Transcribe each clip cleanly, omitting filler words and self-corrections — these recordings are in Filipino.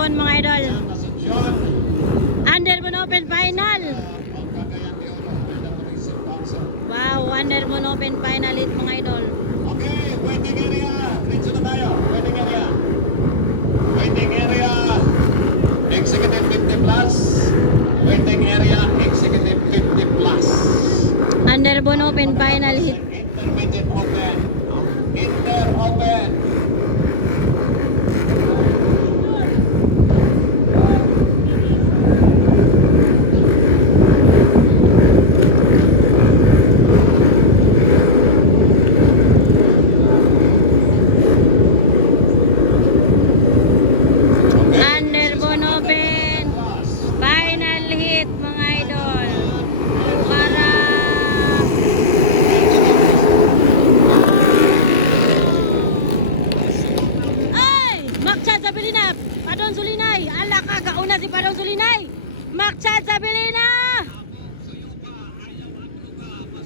Underbone mga idol. Underbone Open Final. Wow, Underbone Open Final it mga idol. Okay, waiting area. Diretso na tayo. Waiting area. Waiting area. Executive 50 plus. Waiting area. Executive 50 plus. Underbone Open Final hit. Intermediate open. Inter open. Underbone Open Final hit mga idol. Para ay! Makchad sa Bilina! Padon Sulinay! Ala ka! Kauna si Padon Sulinay! Makchad sa Bilina!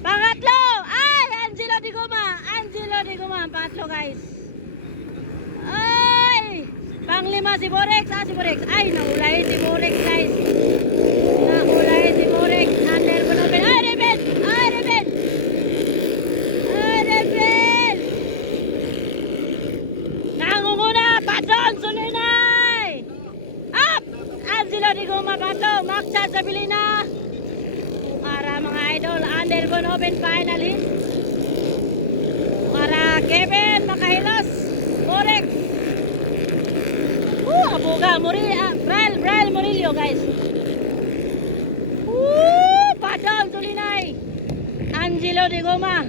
Pangatlo! Ay! Angelo Di Guma! Angelo Di Guma! Pangatlo guys! Ay! Panglima si Borex! Ah, si Borex! Ay! Naulahin si Borex guys! Naulahin si Borex! Underbone Open! Ay! Rebel! Ay! Rebel! Ay! Rebel! Nangunguna! Padon Sulinay! Up! Angelo Di Guma! Patlo! Makchad sa Bilina! Para mga idol, Underbone Open Final hit. Para Kevin Makahilos, Borex. Abuga, Brel Murillo guys. Padon Sulinay. Angelo Di Guma.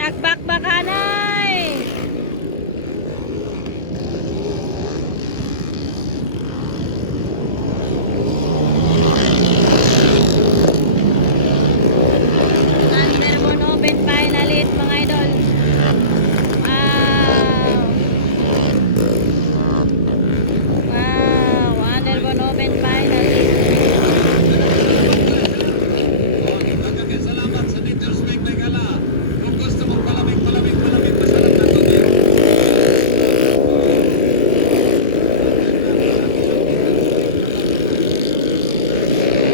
Nagbakbakanay. Underbone Open Final hit mga idol. Wow, Underbone Open Final hit. Salamat sa Leaders Week na gala. Kung gusto mong palamig, masarap na tubig.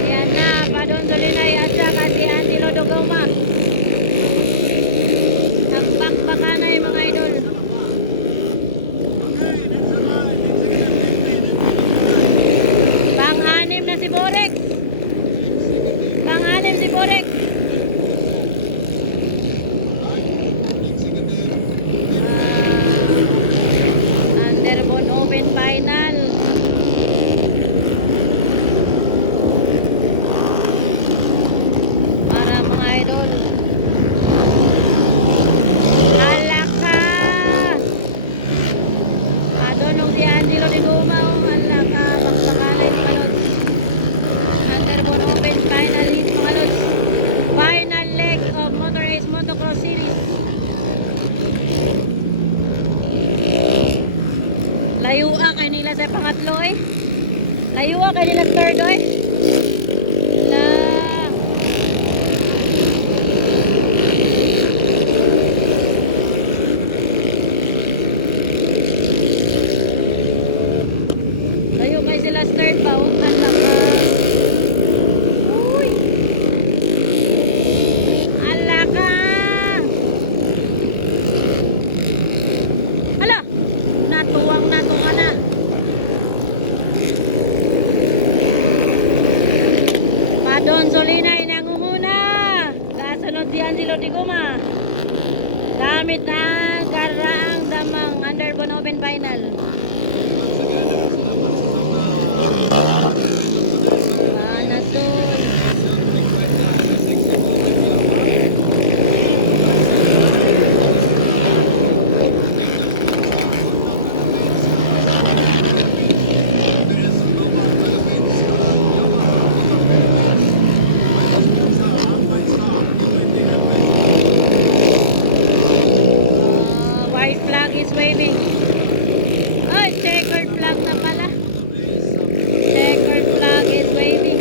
Yan na, Padon Sulinay at saka si Angelo Di Guma. Nagbakbakanay mga idol. Pang-anim na si Borex. Pang-anim si Borex. Underbone Open Final. Para mga idol. Alaka! Adonong si Angelo Di Guma. Alaka! Bakbakanay mga lods. Underbone Open Final hit mga lods. Final leg of Motor Race Motocross Series. Layua kay nila sa pangatlo eh. Layua kay nila third eh. La. Layo kay sila third pa oh. Ala ka. Uy. Ala ka. Ala. Natuwang natuwa na. Padon Sulinay nangunguna. Kasunod si Angelo Di Guma. Gamit na karaang damang Underbone Open Final. Panatol. White flag is waving. Ay, checkered flag na pala. Checkered flag is waving.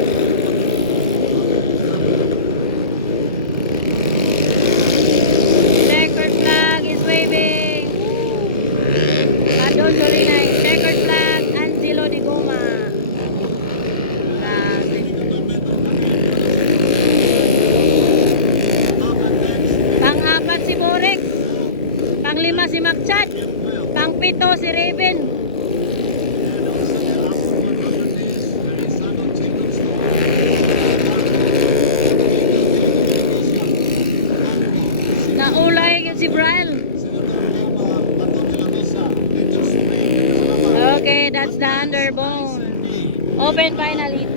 Checkered flag is waving. Padon Sulinay. Checkered flag. Angelo Pang-5 si Makchat. Pang-7 si Raven. Naulay yun si Brian. Okay, that's the underbone. Open finally.